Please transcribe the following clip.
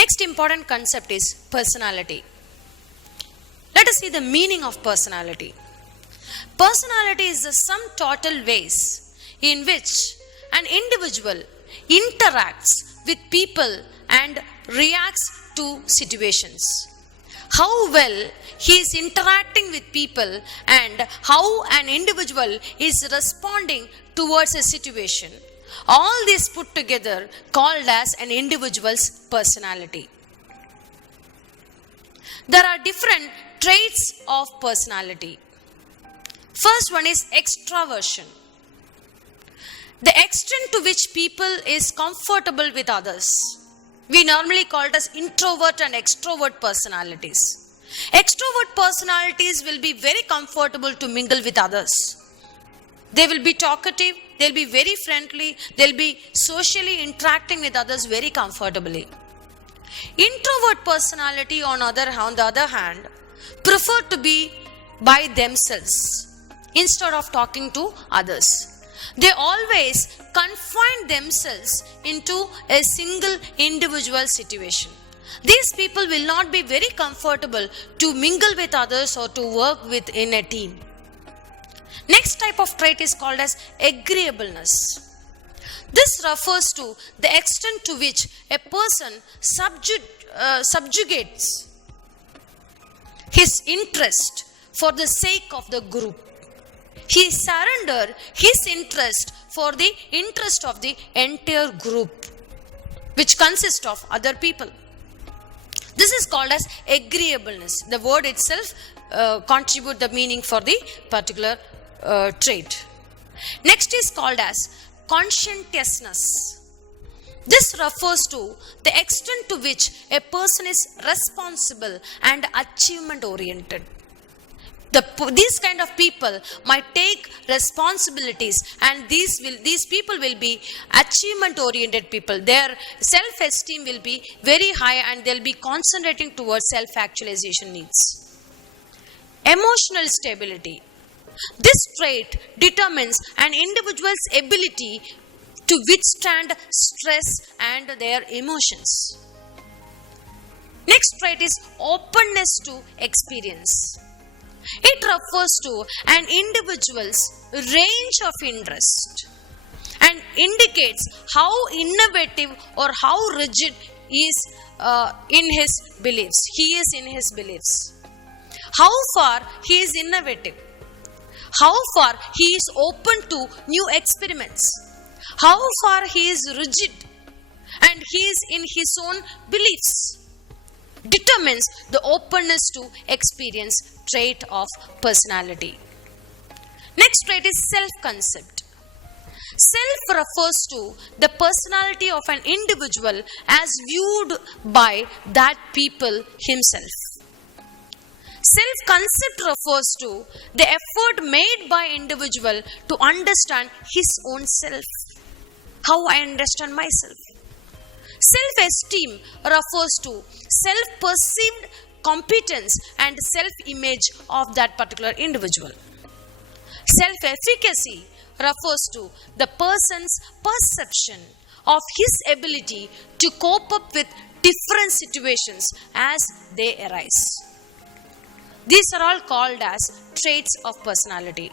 Next important concept is personality. Let us see the meaning of personality. Personality is the sum total ways in which an individual interacts with people and reacts to situations. How well he is interacting with people and how an individual is responding towards a situation. All this put together called as an individual's personality. There are different traits of personality. First one is extraversion. The extent to which people is comfortable with others. We normally call it as introvert and extrovert personalities. Extrovert personalities will be very comfortable to mingle with others. They will be talkative, they'll be very friendly, they'll be socially interacting with others very comfortably. Introvert personality on the other hand prefer to be by themselves instead of talking to others. They always confine themselves into a single individual situation. These people will not be very comfortable to mingle with others or to work with in a team. Next type of trait is called as agreeableness. This refers to the extent to which a person subjugates his interest for the sake of the group. He surrenders his interest for the interest of the entire group, which consists of other people. This is called as agreeableness. The word itself contributes the meaning for the particular trait. Next is called as conscientiousness. This refers to the extent to which a person is responsible and achievement oriented. These kind of people might take responsibilities, and these people will be achievement oriented people. Their self-esteem will be very high and they'll be concentrating towards self-actualization needs. Emotional stability. This trait determines an individual's ability to withstand stress and their emotions. Next trait is openness to experience. It refers to an individual's range of interest and indicates how innovative or how rigid is in his beliefs. He is in his beliefs. How far he is innovative. How far he is open to new experiments. How far he is rigid and he is in his own beliefs determines the openness to experience trait of personality. Next trait is self-concept. Self refers to the personality of an individual as viewed by that people himself. Self-concept refers to the effort made by individual to understand his own self. How I understand myself. Self-esteem refers to self-perceived competence and self-image of that particular individual. Self-efficacy refers to the person's perception of his ability to cope up with different situations as they arise. These are all called as traits of personality.